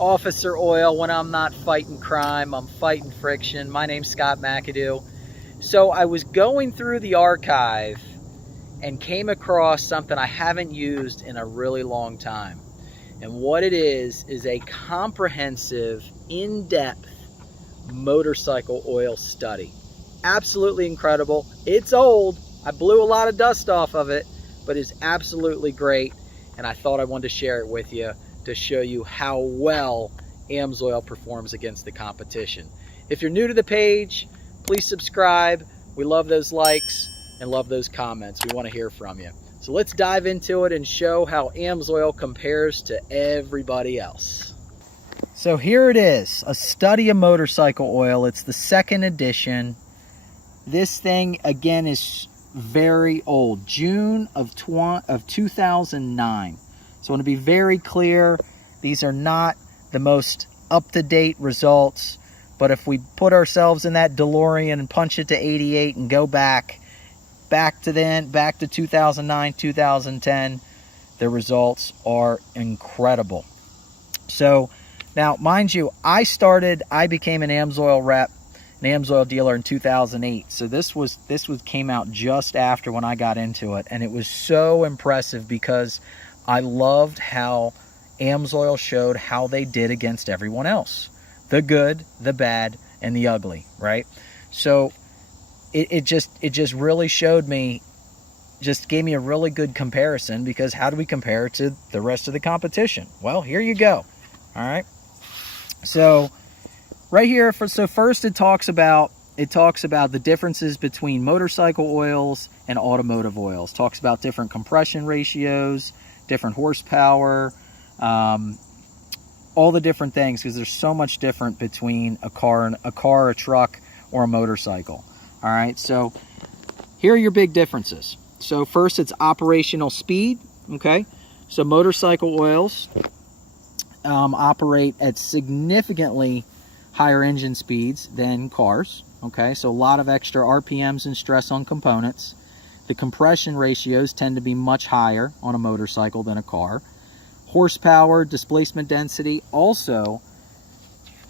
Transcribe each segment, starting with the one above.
officer oil when I'm not fighting crime. I'm fighting friction. My name's Scott McAdoo. So I was going through the archive and came across something I haven't used in a really long time. And what it is a comprehensive, in-depth motorcycle oil study. Absolutely incredible. It's old. I blew a lot of dust off of it, but it's absolutely great. And I thought I wanted to share it with you to show you how well AMSOIL performs against the competition. If you're new to the page, please subscribe. We love those likes and love those comments. We want to hear from you. So let's dive into it and show how AMSOIL compares to everybody else. So here it is, a study of motorcycle oil. It's the second edition. This thing, again, is very old, June of 2009. So I want to be very clear, these are not the most up-to-date results, but if we put ourselves in that DeLorean and punch it to 88 and go back to 2009, 2010, the results are incredible. So now, mind you, I became an AMSOIL rep, an AMSOIL dealer in 2008. So this came out just after when I got into it, and it was so impressive because I loved how AMSOIL showed how they did against everyone else. The good, the bad, and the ugly, right? So it just really showed me, just gave me a really good comparison, because how do we compare to the rest of the competition? Well, here you go. All right. So right here, so first it talks about the differences between motorcycle oils and automotive oils. Talks about different compression ratios, different horsepower, all the different things, because there's so much different between a car, a truck, or a motorcycle. All right, so here are your big differences. So first, it's operational speed. Okay, so motorcycle oils operate at significantly higher engine speeds than cars. Okay, so a lot of extra RPMs and stress on components. The compression ratios tend to be much higher on a motorcycle than a car. Horsepower, displacement density also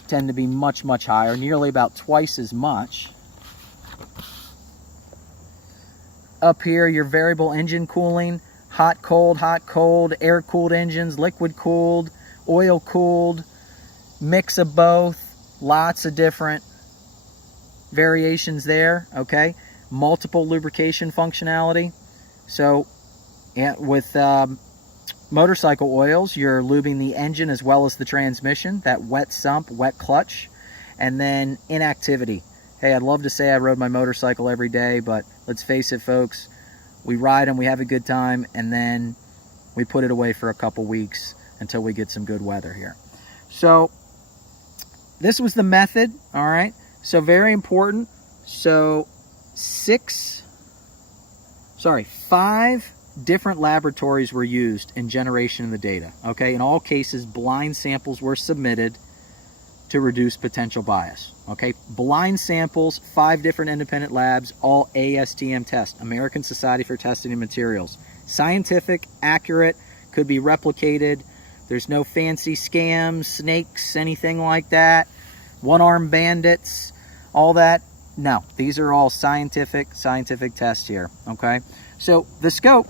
tend to be much, much higher, nearly about twice as much. Up here, your variable engine cooling, hot, cold, air-cooled engines, liquid-cooled, oil-cooled, mix of both, lots of different variations there, okay? Multiple lubrication functionality. So with motorcycle oils, you're lubing the engine as well as the transmission, that wet sump, wet clutch, and then inactivity. Hey, I'd love to say I rode my motorcycle every day, but let's face it, folks, we ride them, we have a good time, and then we put it away for a couple weeks until we get some good weather here. So this was the method, all right? So very important. So 5 different laboratories were used in generation of the data, okay? In all cases, blind samples were submitted to reduce potential bias, okay? Blind samples, 5 different independent labs, all ASTM test, American Society for Testing and Materials. Scientific, accurate, could be replicated. There's no fancy scams, snakes, anything like that. One-armed bandits, all that. No, these are all scientific tests here, okay? So the scope,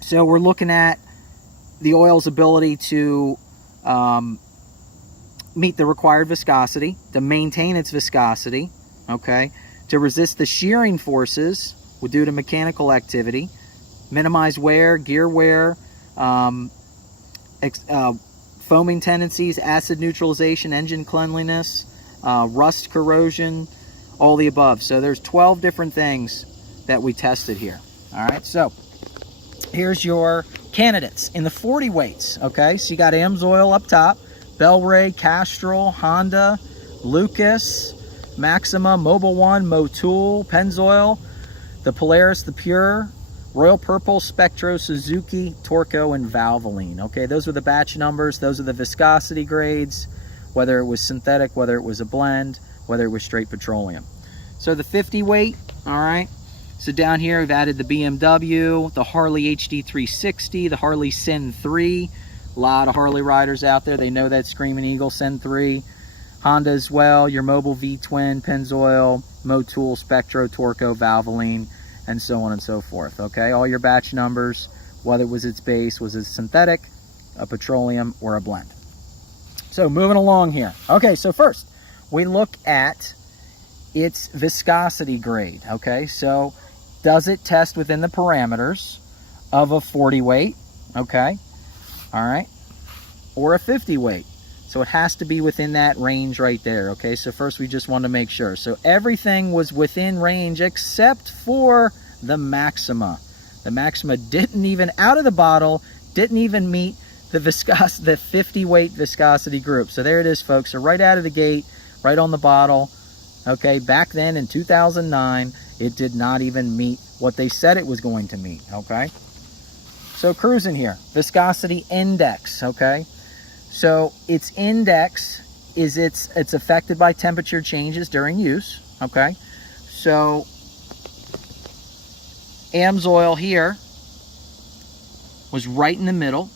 so we're looking at the oil's ability to meet the required viscosity, to maintain its viscosity, okay? To resist the shearing forces due to mechanical activity, minimize wear, gear wear, foaming tendencies, acid neutralization, engine cleanliness, rust corrosion, all the above. So there's 12 different things that we tested here. All right, so here's your candidates in the 40 weights, okay? So you got AMSOIL up top, Bel-Ray, Castrol, Honda, Lucas, Maxima, Mobil 1, Motul, Pennzoil, the Polaris, the Pure, Royal Purple, Spectro, Suzuki, Torco, and Valvoline. Okay, those are the batch numbers. Those are the viscosity grades, whether it was synthetic, whether it was a blend, whether it was straight petroleum. So the 50 weight, all right. So down here, I've added the BMW, the Harley HD360, the Harley SYN3, A lot of Harley riders out there, they know that Screaming Eagle SYN3. Honda as well, your Mobil V-Twin, Pennzoil, Motul, Spectro, Torco, Valvoline, and so on and so forth, okay? All your batch numbers, whether it was its base, was it synthetic, a petroleum, or a blend. So moving along here. Okay, so first, we look at its viscosity grade, okay? So does it test within the parameters of a 40 weight, okay? All right, or a 50 weight. So it has to be within that range right there, okay? So first we just want to make sure. So everything was within range except for the Maxima. The Maxima didn't even, out of the bottle, didn't even meet the 50 weight viscosity group. So there it is, folks. So right out of the gate, right on the bottle, okay? Back then in 2009, it did not even meet what they said it was going to meet, okay? So cruising here, viscosity index, okay? So its index is it's affected by temperature changes during use, okay? So AMSOIL here was right in the middle,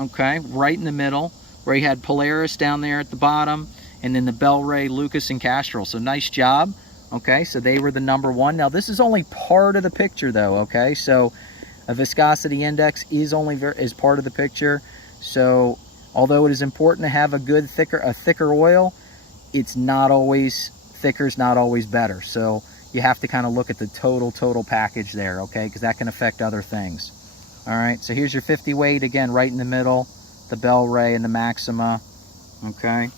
okay? Right in the middle, where you had Polaris down there at the bottom, and then the Bel-Ray, Lucas, and Castrol. So nice job, okay? So they were the #1. Now this is only part of the picture though, okay? So a viscosity index is part of the picture. So although it is important to have a good thicker oil, it's not always thicker is not always better. So you have to kind of look at the total package there, okay? Because that can affect other things. All right, so here's your 50 weight, again, right in the middle, the Bel-Ray and the Maxima, okay?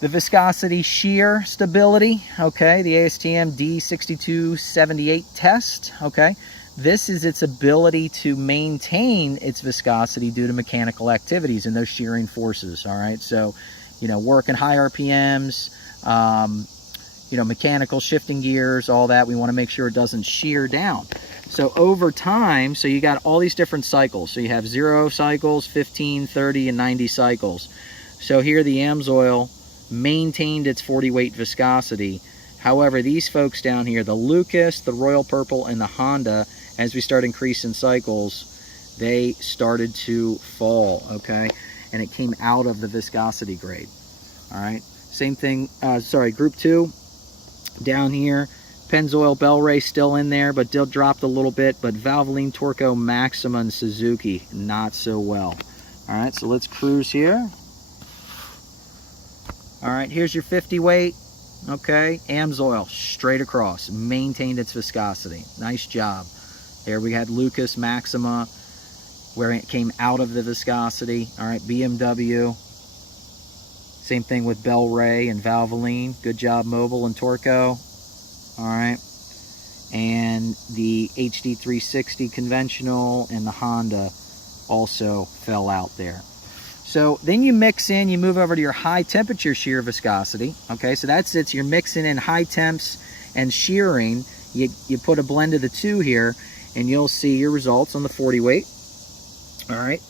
The viscosity shear stability, okay? The ASTM D6278 test, okay? This is its ability to maintain its viscosity due to mechanical activities and those shearing forces, all right? So, you know, working high RPMs, you know, mechanical shifting gears, all that, we want to make sure it doesn't shear down. So over time, so you got all these different cycles. So you have 0 cycles, 15, 30, and 90 cycles. So here the AMSOIL maintained its 40 weight viscosity. However, these folks down here, the Lucas, the Royal Purple, and the Honda, as we start increasing cycles, they started to fall, okay? And it came out of the viscosity grade, all right? Same thing, group 2, down here, Pennzoil, Bel-Ray still in there, but still dropped a little bit, but Valvoline, Torco, Maxima, and Suzuki, not so well. All right, so let's cruise here. All right, here's your 50 weight. Okay, AMSOIL straight across, maintained its viscosity. Nice job. There we had Lucas, Maxima, where it came out of the viscosity. All right, BMW. Same thing with Bel-Ray and Valvoline. Good job, Mobil and Torco. All right. And the HD360 conventional and the Honda also fell out there. So then you mix in, you move over to your high temperature shear viscosity. Okay, so that's it. You're mixing in high temps and shearing. You put a blend of the two here, and you'll see your results on the 40 weight. All right,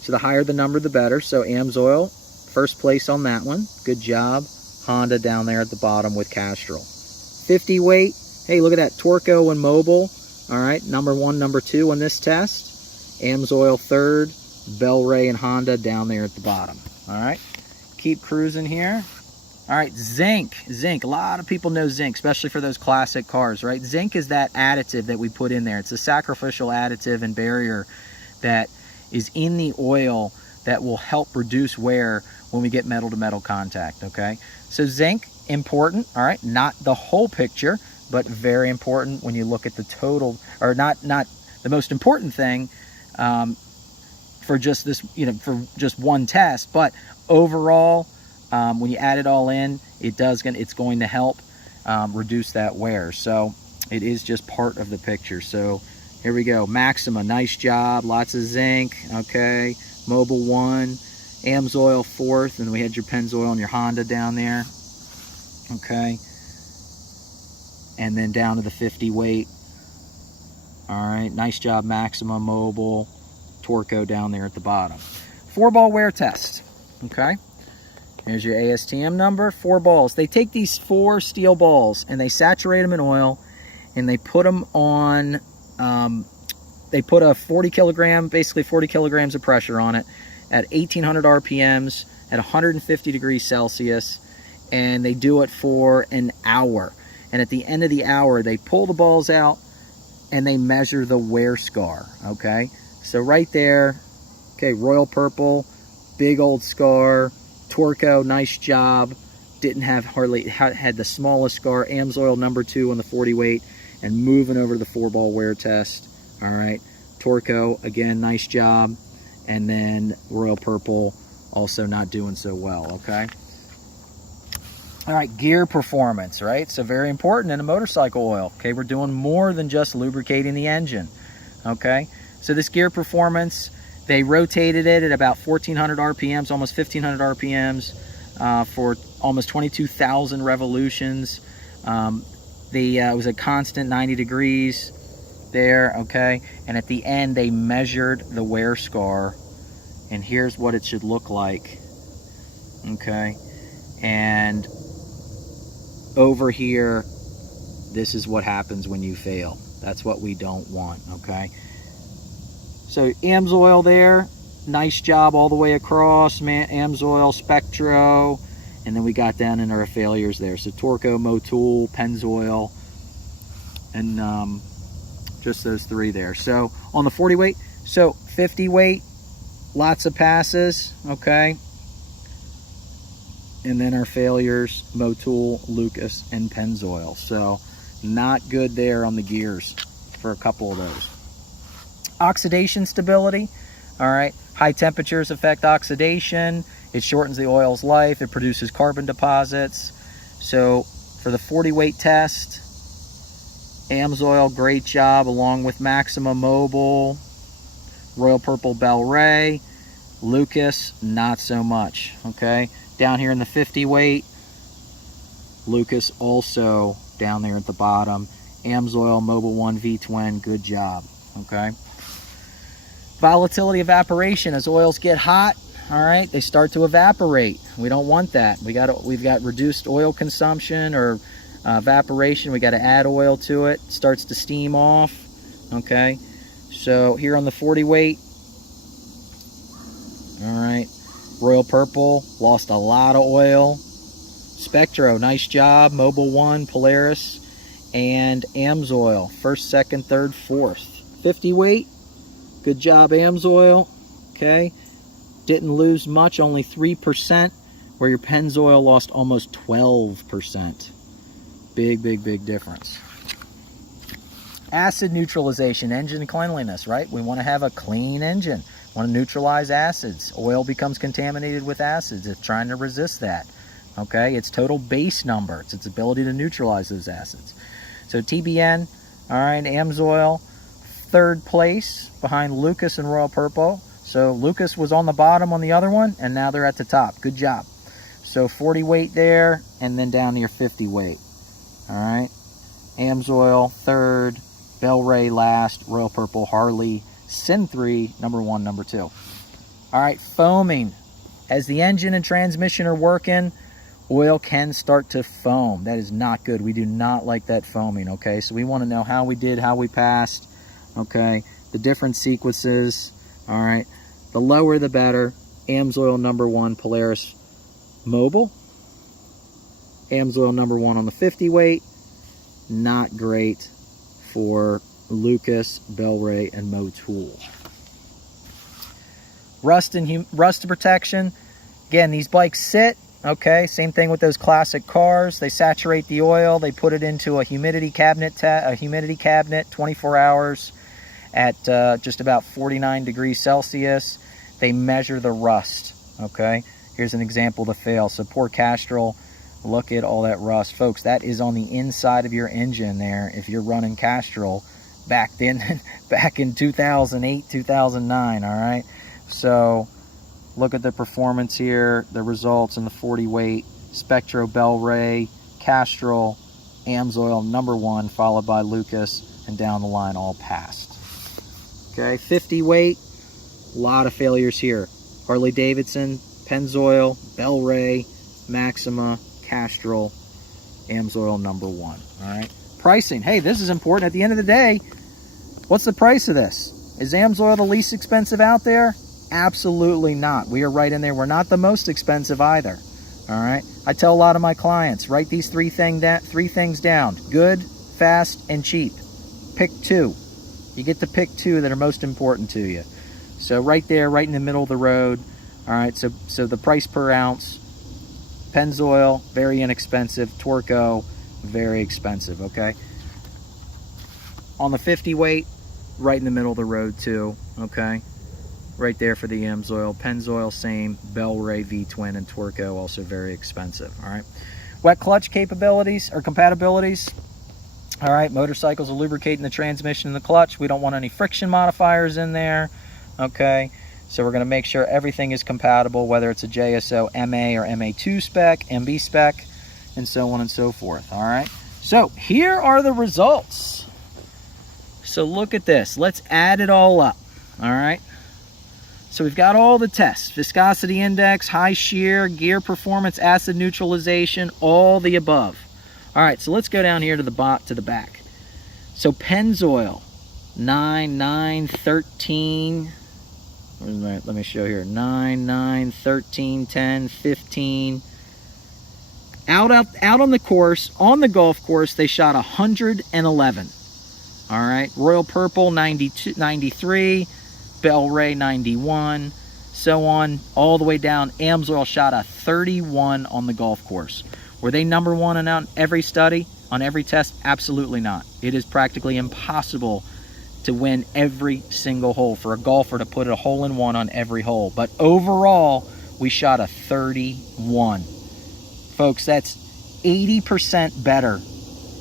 so the higher the number, the better. So AMSOIL, first place on that one. Good job. Honda down there at the bottom with Castrol. 50 weight, hey, look at that, Torco and Mobil. All right, #1, #2 on this test. AMSOIL 3rd, Bel-Ray and Honda down there at the bottom. All right, keep cruising here. All right, zinc. A lot of people know zinc, especially for those classic cars, right? Zinc is that additive that we put in there. It's a sacrificial additive and barrier that is in the oil that will help reduce wear when we get metal-to-metal contact, okay? So zinc, important, all right? Not the whole picture, but very important when you look at the total, or not the most important thing for just this, you know, for just one test, but overall, when you add it all in, it's going to help reduce that wear. So it is just part of the picture. So here we go. Maxima, nice job. Lots of zinc. Okay. Mobil 1, AMSOIL 4th, and we had your Pennzoil and your Honda down there. Okay. And then down to the 50 weight. All right. Nice job, Maxima, Mobil, Torco down there at the bottom. 4-ball wear test. Okay. Here's your ASTM number, 4 balls. They take these 4 steel balls and they saturate them in oil, and they put them on, they put a 40 kilograms of pressure on it, at 1800 RPMs at 150 degrees Celsius, and they do it for an hour. And at the end of the hour, they pull the balls out and they measure the wear scar, okay? So right there, okay, royal purple, big old scar. Torco, nice job. Didn't have hardly, had the smallest scar. AMSOIL number 2 on the 40 weight. And moving over to the 4-ball wear test. All right, Torco, again, nice job. And then royal purple, also not doing so well, okay? All right, gear performance, right? So very important in a motorcycle oil, okay? We're doing more than just lubricating the engine, okay? So this gear performance, they rotated it at about 1400 RPMs, almost 1500 RPMs for almost 22,000 revolutions. It was a constant 90 degrees there, okay? And at the end, they measured the wear scar, and here's what it should look like, okay? And over here, this is what happens when you fail. That's what we don't want, okay? So AMSOIL there, nice job all the way across, AMSOIL, Spectro, and then we got down in our failures there. So Torco, Motul, Pennzoil, and just those 3 there. So on the 40 weight, so 50 weight, lots of passes, okay? And then our failures, Motul, Lucas, and Pennzoil. So not good there on the gears for a couple of those. Oxidation stability, all right? High temperatures affect oxidation. It shortens the oil's life. It produces carbon deposits. So for the 40 weight test, AMSOIL, great job, along with Maxima, Mobil, Royal Purple, Bel-Ray. Lucas, not so much, okay? Down here in the 50 weight, Lucas also down there at the bottom. AMSOIL, Mobil 1, V-Twin, good job, okay? Volatility evaporation, as oils get hot, all right, they start to evaporate. We don't want that. We've got reduced oil consumption or evaporation. We got to add oil to it. Starts to steam off, okay? So here on the 40 weight, all right, Royal Purple lost a lot of oil. Spectro, nice job. Mobil 1, Polaris, and AMSOIL, first, second, third, fourth. 50 weight, good job AMSOIL, okay? Didn't lose much, only 3%, where your Pennzoil lost almost 12%. Big, big, big difference. Acid neutralization, engine cleanliness, right? We want to have a clean engine. Want to neutralize acids. Oil becomes contaminated with acids. It's trying to resist that, okay? Its total base number, it's its ability to neutralize those acids. So TBN, all right, AMSOIL, 3rd place behind Lucas and Royal Purple. So Lucas was on the bottom on the other one, and now they're at the top. Good job. So 40 weight there, and then down to your 50 weight. All right. AMSOIL 3rd, Bel-Ray last, Royal Purple, Harley, SYN3, number 1, number 2. All right, foaming. As the engine and transmission are working, oil can start to foam. That is not good. We do not like that foaming, okay? So we want to know how we did, how we passed, okay? The different sequences, all right? The lower the better. AMSOIL number 1, Polaris, Mobil. AMSOIL number 1 on the 50 weight. Not great for Lucas, Bel-Ray, and Motul. Rust protection. Again, these bikes sit, okay? Same thing with those classic cars. They saturate the oil. They put it into a humidity cabinet, 24 hours at just about 49 degrees Celsius. They measure the rust, okay? Here's an example to fail. So poor Castrol, look at all that rust. Folks, that is on the inside of your engine there if you're running Castrol back then, back in 2008, 2009, all right? So look at the performance here, the results in the 40 weight, Spectro, Bel-Ray, Castrol, AMSOIL number 1, followed by Lucas, and down the line all passed. Okay, 50 weight, a lot of failures here. Harley Davidson, Pennzoil, Bel-Ray, Maxima, Castrol, AMSOIL number 1. All right. Pricing. Hey, this is important. At the end of the day, what's the price of this? Is AMSOIL the least expensive out there? Absolutely not. We are right in there. We're not the most expensive either. All right. I tell a lot of my clients, write these three things down: good, fast, and cheap. Pick two. You get to pick two that are most important to you. So right there, right in the middle of the road. All right. So the price per ounce: Pennzoil, very inexpensive. Torco, very expensive. Okay. On the 50 weight, right in the middle of the road too. Okay. Right there for the AMSOIL. Pennzoil, same. Bel-Ray V-twin and Torco, also very expensive. All right. Wet clutch capabilities or compatibilities. All right. Motorcycles are lubricating the transmission and the clutch. We don't want any friction modifiers in there. Okay. So we're going to make sure everything is compatible, whether it's a JSO MA or MA2 spec, MB spec, and so on and so forth. All right. So here are the results. So look at this. Let's add it all up. All right. So we've got all the tests: viscosity index, high shear, gear performance, acid neutralization, all the above. All right, so let's go down here to the back. So Pennzoil, 9, 9, 13. Let me show here. 9, 9, 13, 10, 15. Out on the course, on the golf course, they shot 111. All right, Royal Purple, 92, 93. Bel-Ray 91, so on, all the way down. AMSOIL shot a 31 on the golf course. Were they number one on every study, on every test? Absolutely not. It is practically impossible to win every single hole, for a golfer to put a hole-in-one on every hole. But overall, we shot a 31. Folks, that's 80% better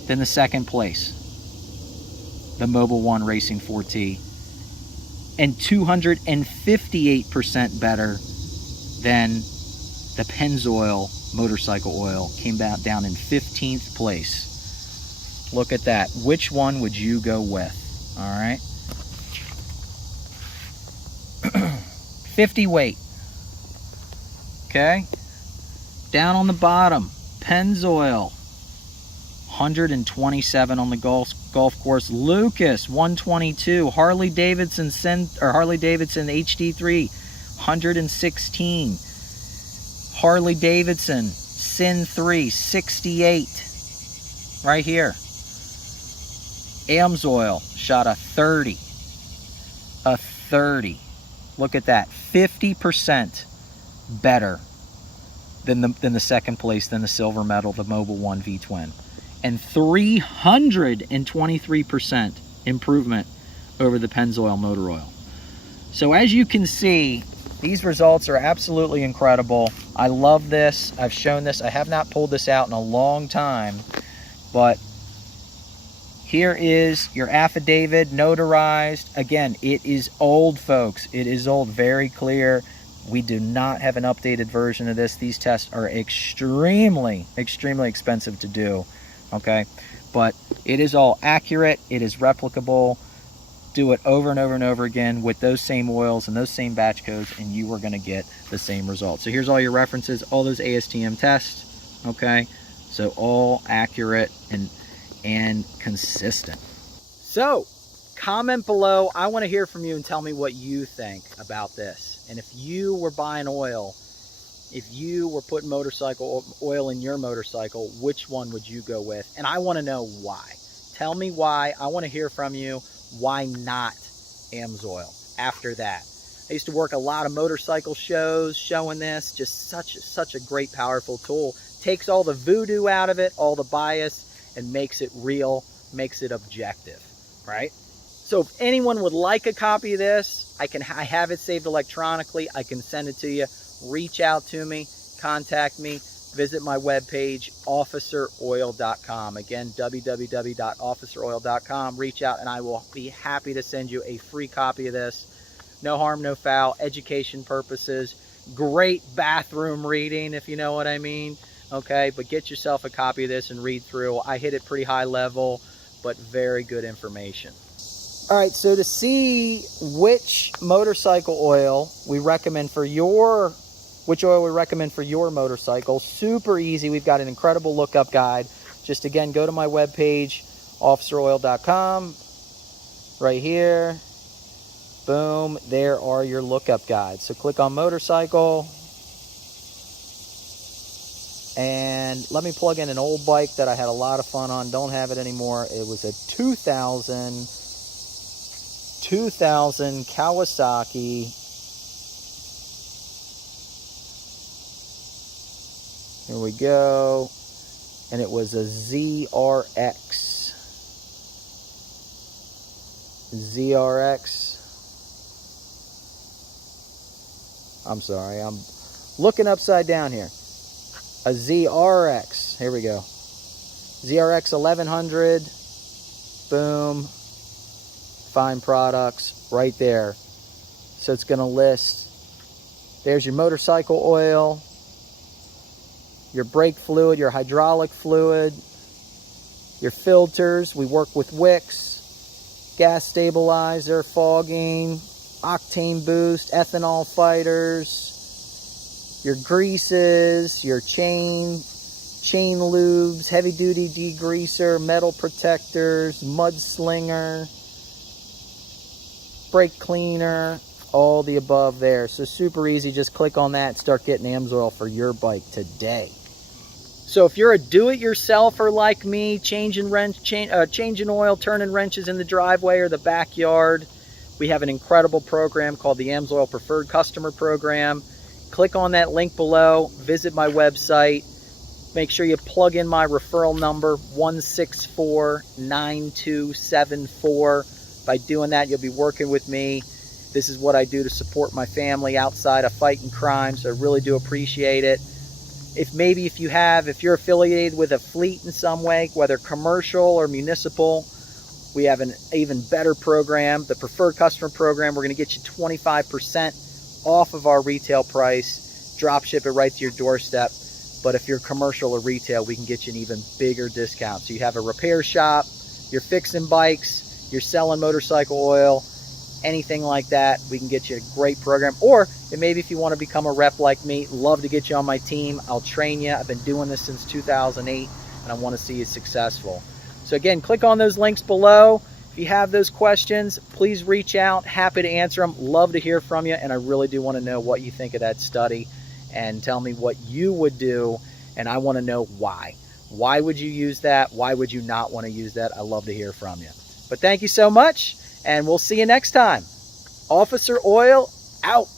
than the second place, the Mobil 1 Racing 4T. And 258% better than the Pennzoil motorcycle oil. Came down in 15th place. Look at that. Which one would you go with? All right. 50 weight. Okay. Down on the bottom, Pennzoil, 127 on the golf course. Lucas, 122. Harley Davidson HD3, 116. Harley Davidson SYN3, 68. Right here. AMSOIL shot a 30. A 30. Look at that. 50% better than the second place, than the silver medal, the Mobil 1 V-twin. And 323% improvement over the Pennzoil motor oil. So as you can see, these results are absolutely incredible. I love this. I've shown this. I have not pulled this out in a long time, but here is your affidavit, notarized. Again, it is old, folks. It is old, very clear. We do not have an updated version of this. These tests are extremely, extremely expensive to do. Okay, but it is all accurate. It is replicable. Do it over and over and over again with those same oils and those same batch codes, and you are going to get the same results. So here's all your references, all those ASTM tests. Okay, so all accurate and consistent. So comment below. I want to hear from you and tell me what you think about this. And if you were buying oil, if you were putting motorcycle oil in your motorcycle, which one would you go with? And I want to know why. Tell me why. I want to hear from you. Why not AMSOIL after that? I used to work a lot of motorcycle shows showing this. Just such a great, powerful tool. Takes all the voodoo out of it, all the bias, and makes it real, makes it objective, right? So if anyone would like a copy of this, I have it saved electronically. I can send it to you. Reach out to me, contact me, visit my webpage, officeroil.com. Again, www.officeroil.com. Reach out and I will be happy to send you a free copy of this. No harm, no foul, education purposes. Great bathroom reading, if you know what I mean. Okay, but get yourself a copy of this and read through. I hit it pretty high level, but very good information. All right, so to see which motorcycle oil we recommend for your motorcycle, super easy. We've got an incredible lookup guide. Just again, go to my webpage, officeroil.com, right here. Boom, there are your lookup guides. So click on motorcycle, and let me plug in an old bike that I had a lot of fun on. Don't have it anymore. It was a 2000 Kawasaki. Here we go. And it was a ZRX. I'm sorry, I'm looking upside down here. A ZRX. Here we go. ZRX 1100. Boom. Fine products right there. So it's going to list. There's your motorcycle oil, your brake fluid, your hydraulic fluid, your filters. We work with wicks, gas stabilizer, fogging, octane boost, ethanol fighters, your greases, your chain lubes, heavy duty degreaser, metal protectors, mud slinger, brake cleaner, all the above there. So super easy. Just click on that and start getting AMSOIL for your bike today. So if you're a do-it-yourselfer like me, changing oil, turning wrenches in the driveway or the backyard, we have an incredible program called the AMSOIL Preferred Customer Program. Click on that link below, visit my website, make sure you plug in my referral number, 1649274. By doing that, you'll be working with me. This is what I do to support my family outside of fighting crime, so I really do appreciate it. If you're affiliated with a fleet in some way, whether commercial or municipal, we have an even better program, the Preferred Customer Program. We're going to get you 25% off of our retail price, drop ship it right to your doorstep. But if you're commercial or retail, we can get you an even bigger discount. So you have a repair shop, you're fixing bikes, you're selling motorcycle oil, anything like that, we can get you a great program. Or maybe if you want to become a rep like me, love to get you on my team. I'll train you. I've been doing this since 2008, and I want to see you successful. So again, click on those links below. If you have those questions, please reach out. Happy to answer them. Love to hear from you, and I really do want to know what you think of that study, and tell me what you would do, and I want to know why. Why would you use that? Why would you not want to use that? I love to hear from you. But thank you so much, and we'll see you next time. Officer Oil out.